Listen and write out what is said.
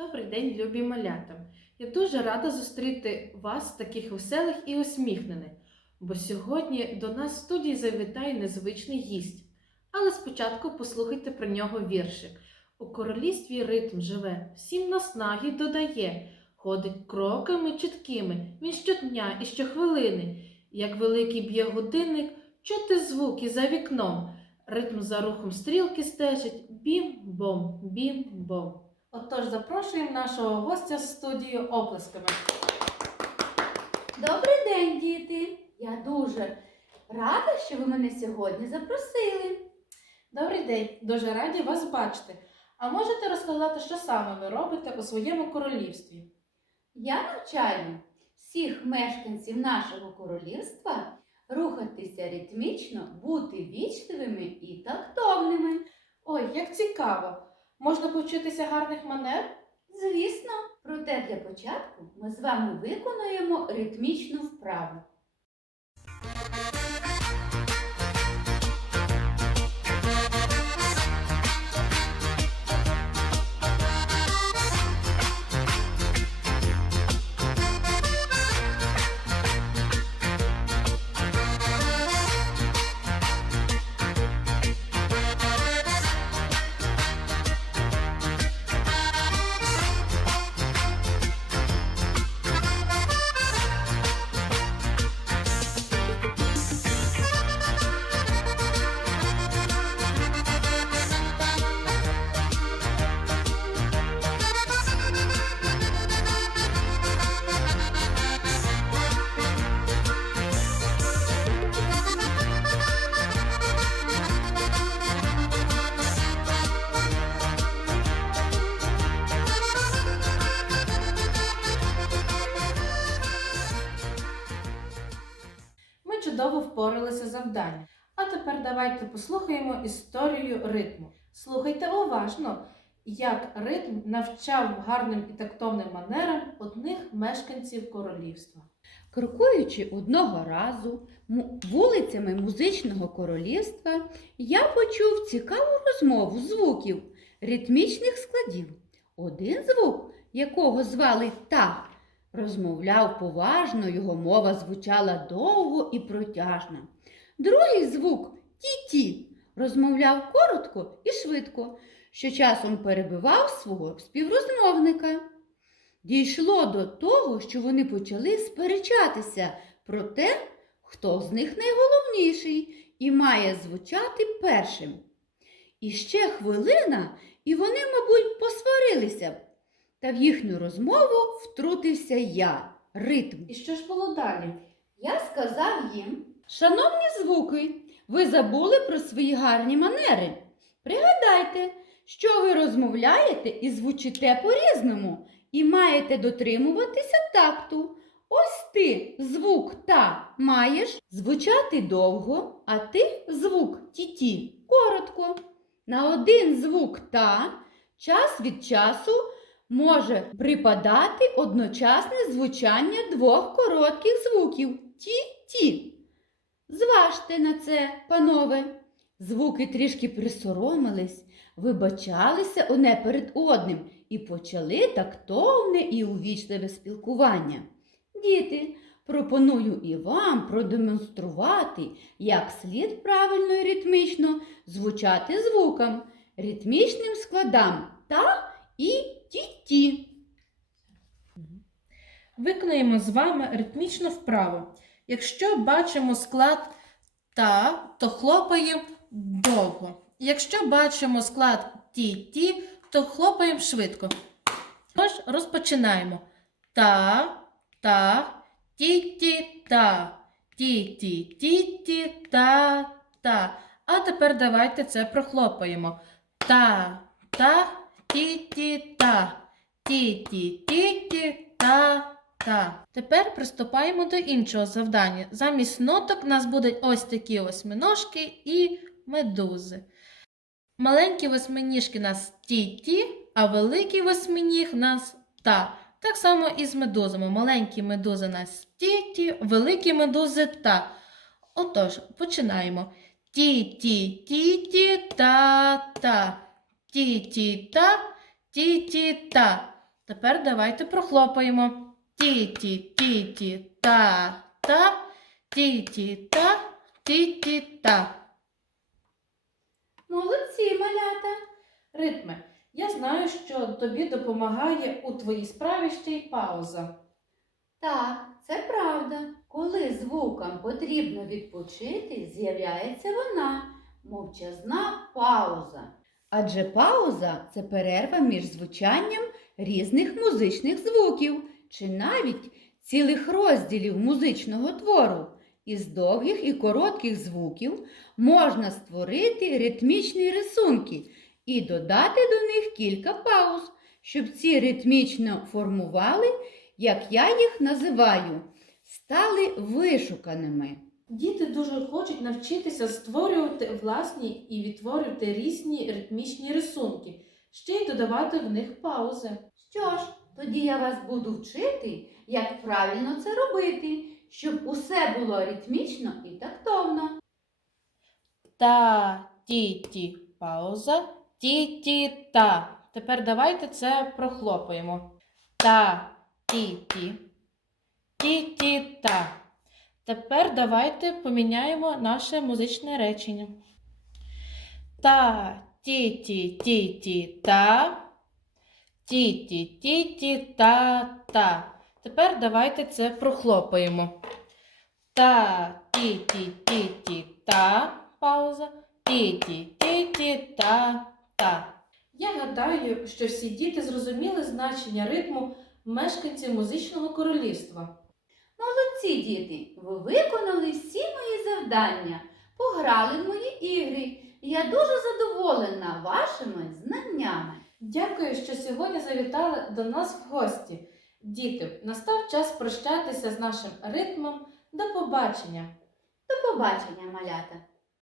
Добрий день, любі малята! Я дуже рада зустріти вас таких веселих і усміхнених, бо сьогодні до нас в студії завітає незвичний гість. Але спочатку послухайте про нього віршик. У королівстві ритм живе, всім наснаги додає, ходить кроками чіткими, він щодня і щохвилини, як великий б'є годинник, чути звуки за вікном. Ритм за рухом стрілки стежить бім-бом, бім-бом. Отож, запрошуємо нашого гостя з студію оплесками. Добрий день, діти! Я дуже рада, що ви мене сьогодні запросили. Добрий день, дуже раді вас бачити. А можете розказати, що саме ви робите у своєму королівстві? Я навчаю всіх мешканців нашого королівства рухатися ритмічно, бути вічливими і тактовними. Ой, як цікаво! Можна повчитися гарних манер? Звісно, проте для початку ми з вами виконуємо ритмічну вправу. Впоралися з завданням. А тепер давайте послухаємо історію ритму. Слухайте уважно, як ритм навчав гарним і тактовним манерам одних мешканців королівства. Крокуючи одного разу вулицями музичного королівства, я почув цікаву розмову звуків, ритмічних складів. Один звук, якого звали та, розмовляв поважно, його мова звучала довго і протяжно. Другий звук ті-ті, розмовляв коротко і швидко, що часом перебивав свого співрозмовника. Дійшло до того, що вони почали сперечатися про те, хто з них найголовніший і має звучати першим. І ще хвилина, і вони, мабуть, посварилися б. Та в їхню розмову втрутився я, ритм. І що ж було далі? Я сказав їм, Шановні звуки, ви забули про свої гарні манери. Пригадайте, що ви розмовляєте і звучите по-різному, і маєте дотримуватися такту. Ось ти звук та маєш звучати довго, а ти звук ті-ті коротко. На один звук та час від часу може припадати одночасне звучання двох коротких звуків ті-ті. Зважте на це, панове. Звуки трішки присоромились, вибачалися одне перед одним і почали тактовне і увічливе спілкування. Діти, пропоную і вам продемонструвати, як слід правильно і ритмічно звучати звукам, ритмічним складам та і ті-ті. Виконуємо з вами ритмічну вправу. Якщо бачимо склад та, то хлопаємо довго. Якщо бачимо склад ті-ті, то хлопаємо швидко. Тож розпочинаємо. Та, та, ті-ті, та, ті-ті, ті-ті, та, та. А тепер давайте це прохлопаємо. Та, та, ті-ті, та, ті-ті, ті-ті, та, та. Тепер приступаємо до іншого завдання. Замість ноток у нас будуть ось такі восьминожки і медузи. Маленькі восьминіжки у нас ті-ті, а великий восьминіг нас та. Так само і з медузами. Маленькі медузи у нас ті-ті, великі медузи та. Отож, починаємо. Ті-ті-ті-ті та-та. Ті-ті-та, ті-ті-та. Тепер давайте прохлопаємо. Ті-ті, ті-ті, та, та, ті-ті, та, ті-ті, та. Молодці, малята. Ритме. Я знаю, що тобі допомагає у твоїй справі ще й пауза. Так, це правда. Коли звукам потрібно відпочити, з'являється вона, мовчазна пауза. Адже пауза це перерва між звучанням різних музичних звуків чи навіть цілих розділів музичного твору. Із довгих і коротких звуків можна створити ритмічні рисунки і додати до них кілька пауз, щоб ці ритмічно формували, як я їх називаю, стали вишуканими. Діти дуже хочуть навчитися створювати власні і відтворювати різні ритмічні рисунки, ще й додавати в них паузи. Що ж, тоді я вас буду вчити, як правильно це робити, щоб усе було ритмічно і тактовно. Та, ті, ті, пауза, ті, ті, та. Тепер давайте це прохлопаємо. Та, ті, ті, ті, ті, та. Тепер давайте поміняємо наше музичне речення. Та, ті, ті, ті, ті, та. Ті, ті, ті, ті, та, та. Тепер давайте це прохлопаємо. Та, ті, ті, ті, ті, та, пауза, ті, ті, ті, ті, та, та. Я гадаю, що всі діти зрозуміли значення ритму мешканців музичного королівства. Молодці, діти, ви виконали всі мої завдання, пограли в мої ігри. Я дуже задоволена вашими знаннями. Дякую, що сьогодні завітали до нас в гості. Діти, настав час прощатися з нашим ритмом. До побачення! До побачення, малята!